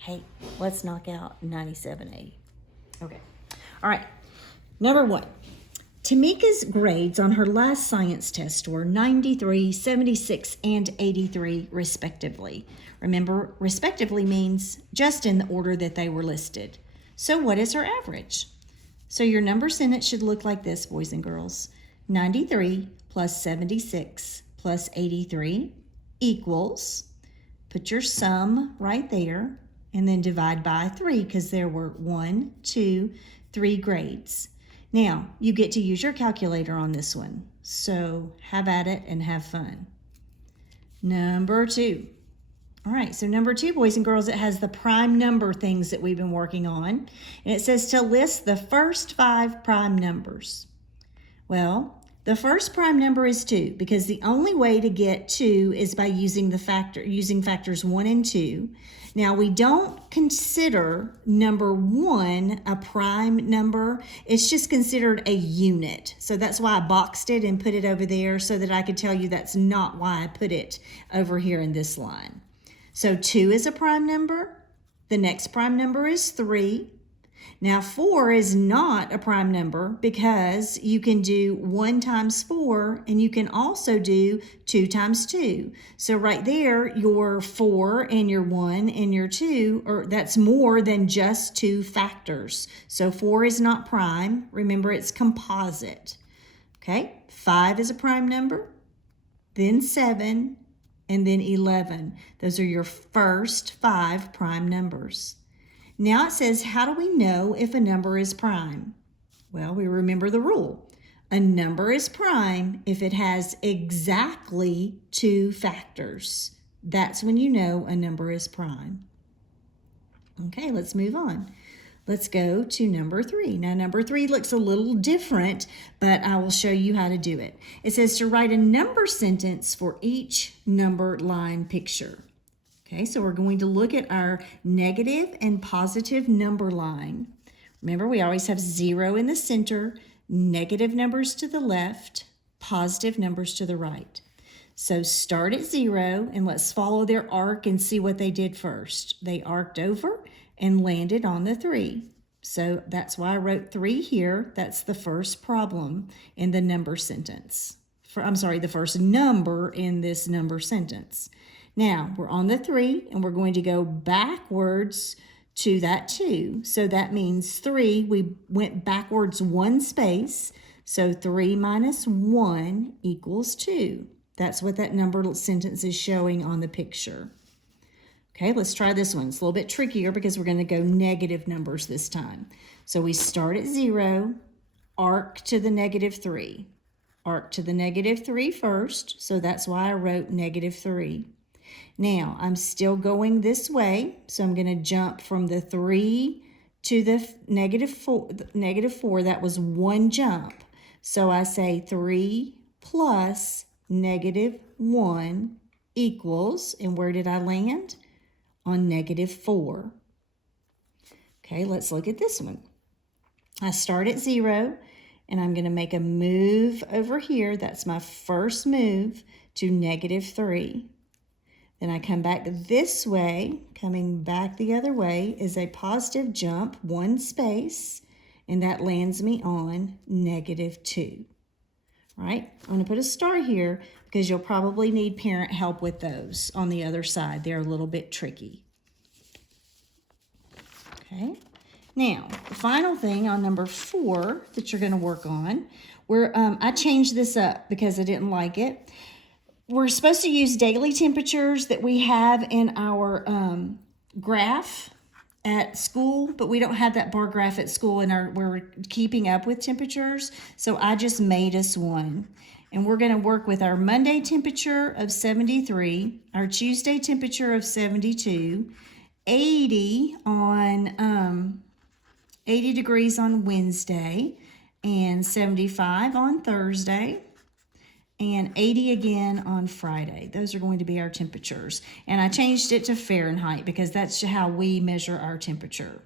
Hey, let's knock out 97A. Okay. All right. Number 1. Tamika's grades on her last science test were 93, 76, and 83, respectively. Remember, respectively means just in the order that they were listed. So what is her average? So your number sentence should look like this, boys and girls. 93 plus 76 plus 83 equals, put your sum right there, and then divide by 3 because there were 1, 2, 3 grades. Now, you get to use your calculator on this one. So have at it and have fun. Number 2. All right, so number 2, boys and girls, it has the prime number things that we've been working on. And it says to list the first 5 prime numbers. Well, the first prime number is 2 because the only way to get 2 is by using factors 1 and 2. Now, we don't consider number 1 a prime number. It's just considered a unit. So that's why I boxed it and put it over there so that I could tell you that's not why I put it over here in this line. So 2 is a prime number. The next prime number is 3. Now 4 is not a prime number because you can do 1 times 4 and you can also do 2 times 2. So right there, your 4 and your 1 and your 2, that's more than just 2 factors. So 4 is not prime. Remember, it's composite. Okay, 5 is a prime number, then 7, and then 11. Those are your first 5 prime numbers. Now it says, how do we know if a number is prime? Well, we remember the rule. A number is prime if it has exactly 2 factors. That's when you know a number is prime. Okay, let's move on. Let's go to number 3. Now, number 3 looks a little different, but I will show you how to do it. It says to write a number sentence for each number line picture. Okay, so we're going to look at our negative and positive number line. Remember, we always have 0 in the center, negative numbers to the left, positive numbers to the right. So start at 0 and let's follow their arc and see what they did first. They arced over and landed on the 3. So that's why I wrote 3 here. That's the first problem in the number sentence. The first number in this number sentence. Now, we're on the 3, and we're going to go backwards to that 2. So that means 3, we went backwards 1 space. So 3 minus 1 equals 2. That's what that number sentence is showing on the picture. Okay, let's try this one. It's a little bit trickier because we're going to go negative numbers this time. So we start at 0, arc to the negative 3. Arc to the negative 3 first, so that's why I wrote negative 3. Now, I'm still going this way, so I'm going to jump from the 3 to the negative 4. That was 1 jump. So I say 3 plus negative 1 equals, and where did I land? On negative 4. Okay, let's look at this one. I start at 0, and I'm going to make a move over here. That's my first move to negative 3. Then I come back this way. Coming back the other way is a positive jump, 1 space, and that lands me on negative 2. All right, I'm going to put a star here because you'll probably need parent help with those on the other side. They're a little bit tricky. Okay, now the final thing on number 4 that you're going to work on, I changed this up because I didn't like it. We're supposed to use daily temperatures that we have in our graph at school, but we don't have that bar graph at school, and we're keeping up with temperatures. So I just made us one. And we're going to work with our Monday temperature of 73, our Tuesday temperature of 72, 80 degrees on Wednesday, and 75 on Thursday, and 80 again on Friday. Those are going to be our temperatures. And I changed it to Fahrenheit because that's how we measure our temperature.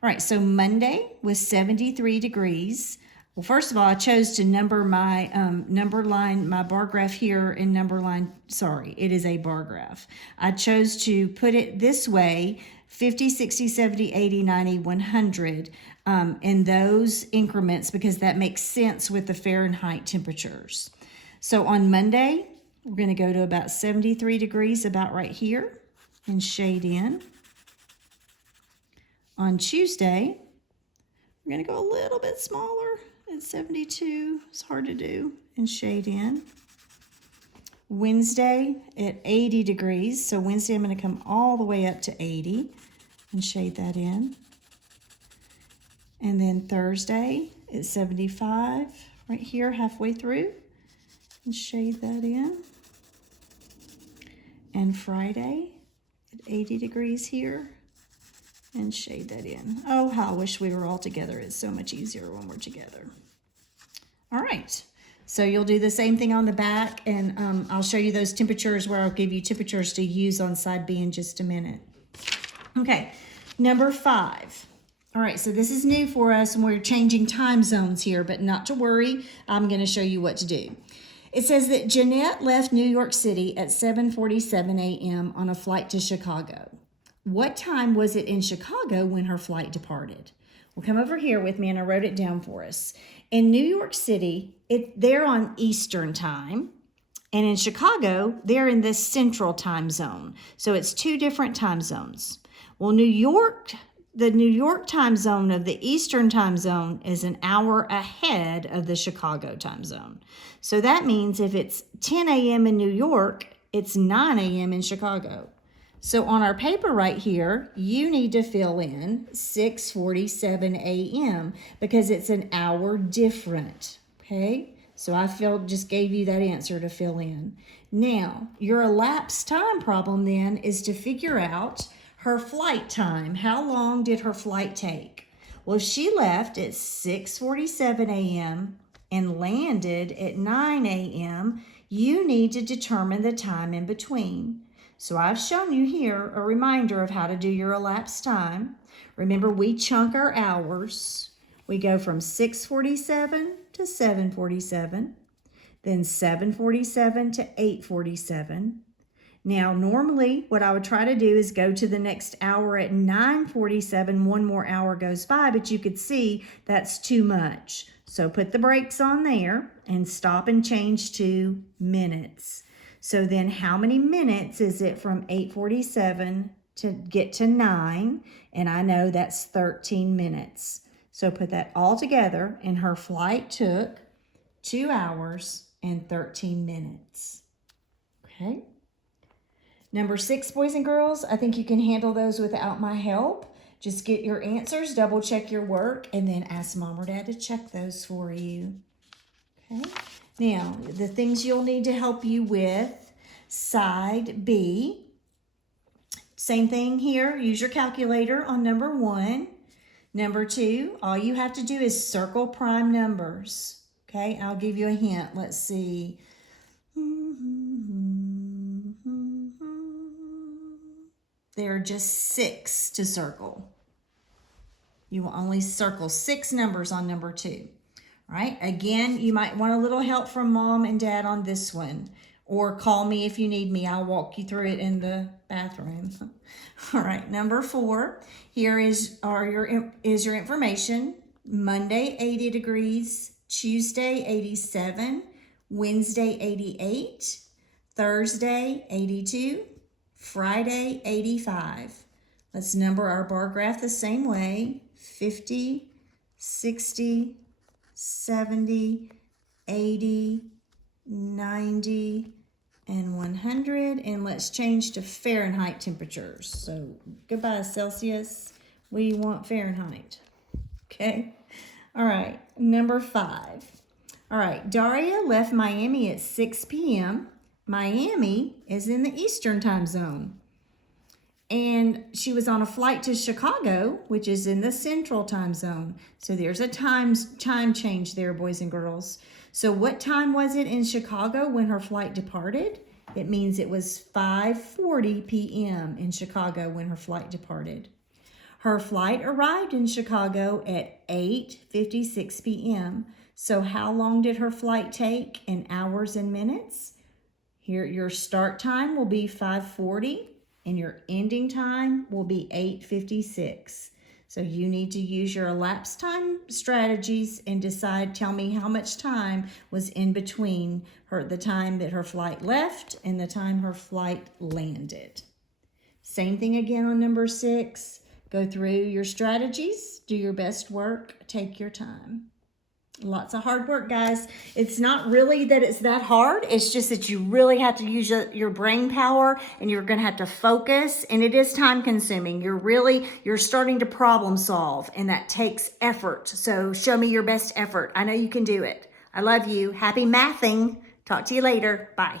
All right, so Monday was 73 degrees. Well, first of all, I chose to number my number line, my bar graph here in number line. Sorry, it is a bar graph. I chose to put it this way 50, 60, 70, 80, 90, 100 in those increments because that makes sense with the Fahrenheit temperatures. So on Monday, we're going to go to about 73 degrees, about right here, and shade in. On Tuesday, we're going to go a little bit smaller at 72. It's hard to do, and shade in. Wednesday at 80 degrees. So Wednesday, I'm going to come all the way up to 80 and shade that in. And then Thursday at 75, right here, halfway through, and shade that in. And Friday at 80 degrees here, and shade that in. Oh, how I wish we were all together. It's so much easier when we're together. All right, so you'll do the same thing on the back, and I'll show you those temperatures where I'll give you temperatures to use on side B in just a minute. Okay, number 5. All right, so this is new for us, and we're changing time zones here, but not to worry. I'm going to show you what to do. It says that Jeanette left New York City at 7:47 a.m. on a flight to Chicago. What time was it in Chicago when her flight departed? Well, come over here with me, and I wrote it down for us. In New York City, they're on Eastern time, and in Chicago, they're in the Central time zone. So it's 2 different time zones. Well, the New York time zone of the Eastern time zone is an hour ahead of the Chicago time zone. So that means if it's 10 a.m. in New York, it's 9 a.m. in Chicago. So on our paper right here, you need to fill in 6:47 a.m. because it's an hour different, okay? So I just gave you that answer to fill in. Now, your elapsed time problem then is to figure out her flight time. How long did her flight take? Well, if she left at 6:47 a.m. and landed at 9 a.m., you need to determine the time in between. So I've shown you here a reminder of how to do your elapsed time. Remember, we chunk our hours. We go from 6:47 to 7:47, then 7:47 to 8:47. Now, normally what I would try to do is go to the next hour at 9:47. One more hour goes by, but you could see that's too much. So put the brakes on there and stop and change to minutes. So then how many minutes is it from 8:47 to get to 9? And I know that's 13 minutes. So put that all together, and her flight took 2 hours and 13 minutes. Okay. Number 6, boys and girls, I think you can handle those without my help. Just get your answers, double check your work, and then ask Mom or Dad to check those for you. Okay. Now, the things you'll need to help you with, side B. Same thing here. Use your calculator on number 1. Number 2, all you have to do is circle prime numbers. Okay, I'll give you a hint. Let's see. There are just 6 to circle. You will only circle 6 numbers on number 2. All right, again, you might want a little help from Mom and Dad on this one, or call me if you need me. I'll walk you through it in the bathroom. All right, number 4, here is your information. Monday, 80 degrees, Tuesday, 87, Wednesday, 88, Thursday, 82, Friday, 85. Let's number our bar graph the same way. 50, 60, 70, 80, 90, and 100. And let's change to Fahrenheit temperatures. So goodbye Celsius. We want Fahrenheit. Okay. All right. Number 5. All right. Daria left Miami at 6 p.m. Miami is in the Eastern time zone. And she was on a flight to Chicago, which is in the Central time zone. So there's a time change there, boys and girls. So what time was it in Chicago when her flight departed? It means it was 5:40 p.m. in Chicago when her flight departed. Her flight arrived in Chicago at 8:56 p.m. So how long did her flight take in hours and minutes? Here, your start time will be 5:40. and your ending time will be 8:56. So you need to use your elapsed time strategies and decide, tell me how much time was in between the time that her flight left and the time her flight landed. Same thing again on number 6. Go through your strategies, do your best work, take your time. Lots of hard work, guys. It's not really that it's that hard. It's just that you really have to use your brain power, and you're going to have to focus, and it is time consuming. You're starting to problem solve, and that takes effort. So show me your best effort. I know you can do it. I love you. Happy mathing. Talk to you later. Bye.